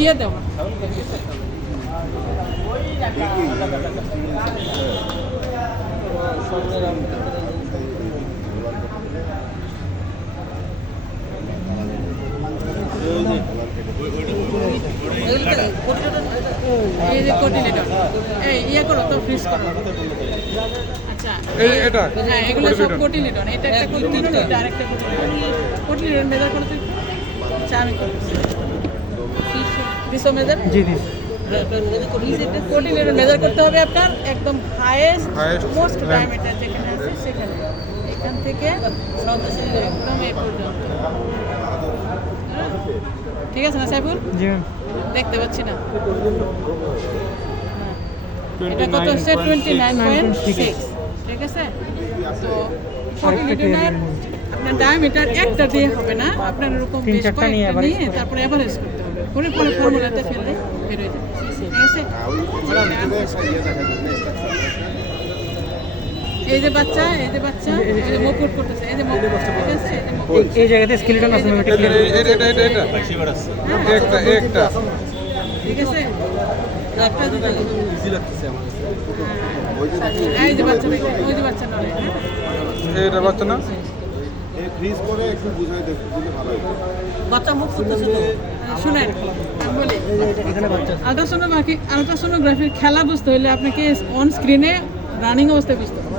ইয়ে দেবো এই যে কোটিনেটর এই ইয়ে করো তো ফ্রিজ করো আচ্ছা এটা হ্যাঁ এগুলো সব কোটিনেটর এটা একটা কোটিনেটর এটা আরেকটা কোটিনেটর মেজার করতে আচ্ছা আমি করছি দিছো মেজার জি দিস কোটিনেটর মেজার করতে হবে আপনার একদম হাইয়েস্ট মোস্ট ডায়ামিটার যেখানে আছে সেখানে এখান থেকে একদম এই পর্যন্ত ঠিক আছে না সাইফুল জি দেখতে পাচ্ছি না এটা কত হচ্ছে 29.6 ঠিক আছে তো কোটিনেটর আপনার ডায়ামিটার একটা দিয়ে হবে না আপনার এরকম বেশ কয়েকটা নিয়ে তারপরে এভারেজ করতে হবে করে পরে ফর্মুলাতে ফেললে বের হয়ে যাবে ঠিক আছে এই যে বাচ্চা এই যে মুকুট করতেছে এই যে মুকুট ঠিক আছে এই জায়গাতে স্কেলিটন আছে এটা একটা ঠিক আছে একটা দুটো ইজি লাগতেছে আমার এই যে বাচ্চা ওই যে বাচ্চা নয় এটা বাচ্চা না ফ্রিজ করে একটু বুঝাই দিলে ভালো হয় বাচ্চা মুখ ফুটতেছে তো শুনেন আমি বলি এখানে বাচ্চা আলট্রাসোনোগ্রাফির খেলা বুঝতে হলে আপনাকে অন স্ক্রিনে রানিং অবস্থায় বুঝতে হবে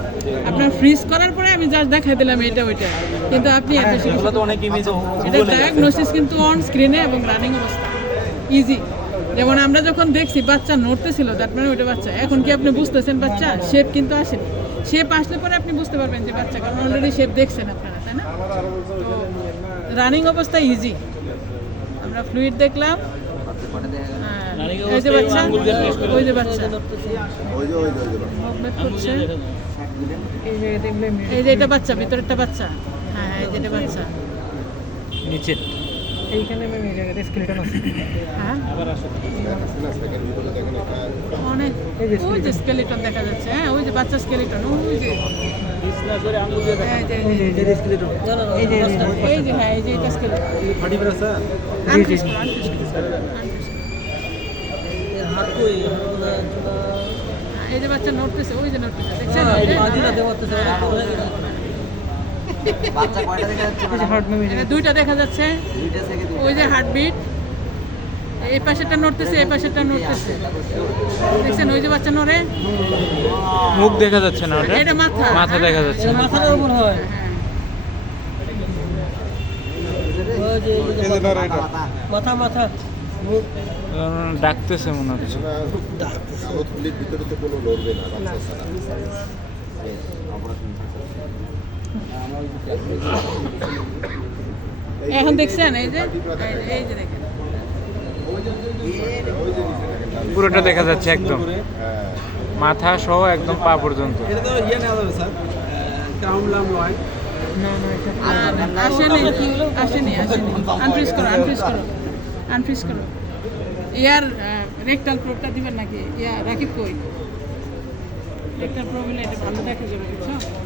আপনার ফ্রিজ করার পরে আমি জাস্ট দেখাই দিলাম এটা ওইটা কিন্তু আপনি এগুলো তো অনেক ইমেজ এটা ডায়াগনোসিস কিন্তু অন স্ক্রিনে এবং রানিং অবস্থা ইজি যেমন আমরা যখন দেখছি বাচ্চা নড়তেছিল দ্যাট মানে ওইটা বাচ্চা এখন কি আপনি বুঝতেছেন বাচ্চা শেপ কিন্তু আসেনি শেপ আসলে পরে আপনি বুঝতে পারবেন যে বাচ্চা কারণ অলরেডি শেপ দেখছেন আপনারা তাই না রানিং অবস্থা ইজি আমরা ফ্লুইড দেখলাম এই যে বাচ্চা ওই যে বাচ্চা মুভমেন্ট করছে এই যে এটা বাচ্চা ভিতরেরটা বাচ্চা হ্যাঁ এই যে এটা বাচ্চা নিচে এইখানে ম্যাম এই জায়গাতে স্কেলিটন আছে হ্যাঁ অনেক ওই যে স্কেলিটন দেখা যাচ্ছে হ্যাঁ ওই যে বাচ্চা স্কেলিটন ওই যে এই যে হ্যাঁ এই যে এটা স্কেলিটন এই যে বাচ্চা নড়তেছে ওই যে নড়তেছে দেখছেন দুইটা দেখা যাচ্ছে ওই যে হার্টবিট এই পাশেরটা নড়তেছে এই পাশেরটা নড়তেছে দেখছেন ওই যে বাচ্চা নড়ে মুখ দেখা যাচ্ছে না এটা মাথা মাথা দেখা যাচ্ছে মাথার উপর হয় মাথা মাথা ডাকতেছে মনে হচ্ছে কালো থলির ভিতরে তো কোনো লড়বে না বাচ্চা ছাড়া এখন দেখছেন এই যে দেখেন পুরোটা দেখা যাচ্ছে একদম মাথা সহ একদম পা পর্যন্ত এটা তো ইয়ে নেওয়া যাবে স্যার ক্রাউন লাম নয় আসেনি আনফ্রিজ করো ইয়ার রেক্টাল প্রোবটা দিবেন নাকি ইয়া রাকিব কই রেক্টাল প্রোব হলে এটা ভালো দেখা যাবে বুঝছো